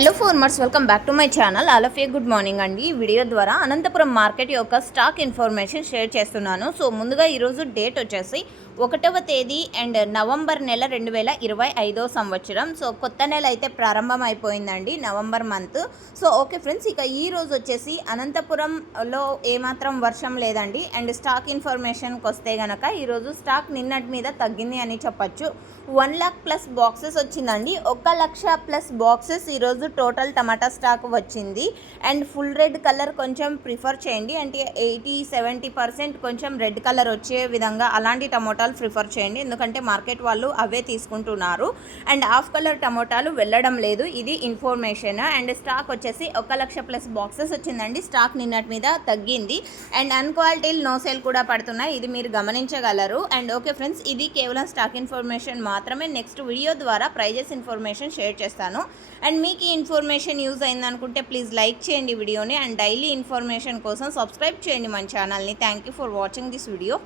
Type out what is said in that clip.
Hello farmers, welcome back to my channel. All of you good morning అండి. ఈ video ద్వారా Anantapuram market యొక్క stock information share చేస్తున్నాను. So ముందుగా ఈరోజు డేట్ వచ్చేసి 1వ తేదీ అండ్ నవంబర్ నెల 2025 సంవత్సరం. సో కొత్త నెల అయితే ప్రారంభం అయిపోయిందండి, November month. So okay friends, ఇక ఈ రోజు వచ్చేసి అనంతపురంలో ఏమాత్రం వర్షం లేదండి. అండ్ స్టాక్ ఇన్ఫర్మేషన్కి వస్తే కనుక ఈరోజు స్టాక్ నిన్నటి మీద తగ్గింది అని చెప్పచ్చు. 1 lakh ప్లస్ బాక్సెస్ వచ్చిందండి. 1 లక్ష ప్లస్ బాక్సెస్ ఈరోజు టోటల్ టమాటా స్టాక్ వచ్చింది. అండ్ ఫుల్ రెడ్ కలర్ కొంచెం ప్రిఫర్ చేయండి, అంటే 80-70% కొంచెం రెడ్ కలర్ వచ్చే విధంగా అలాంటి టమోటాలు ప్రిఫర్ చేయండి, ఎందుకంటే మార్కెట్ వాళ్ళు అవే తీసుకుంటున్నారు. అండ్ హాఫ్ కలర్ టమోటాలు వెళ్ళడం లేదు. ఇది ఇన్ఫర్మేషన్. అండ్ స్టాక్ వచ్చేసి 1 లక్ష ప్లస్ బాక్సెస్ వచ్చిందండి. స్టాక్ నిన్నటి మీద తగ్గింది. అండ్ అన్క్వాలిటీలు నో సేల్ కూడా పడుతున్నాయి, ఇది మీరు గమనించగలరు. అండ్ ఓకే ఫ్రెండ్స్, ఇది కేవలం స్టాక్ ఇన్ఫర్మేషన్ మాత్రమే. నెక్స్ట్ వీడియో ద్వారా ప్రైజెస్ ఇన్ఫర్మేషన్ షేర్ చేస్తాను. అండ్ మీకు ఈ ఇన్ఫర్మేషన్ యూజ్ అయిందనుకుంటే ప్లీజ్ లైక్ చేయండి వీడియోని. అండ్ డైలీ ఇన్ఫర్మేషన్ కోసం సబ్స్క్రైబ్ చేయండి మన ఛానల్ని. Thank you for watching this video.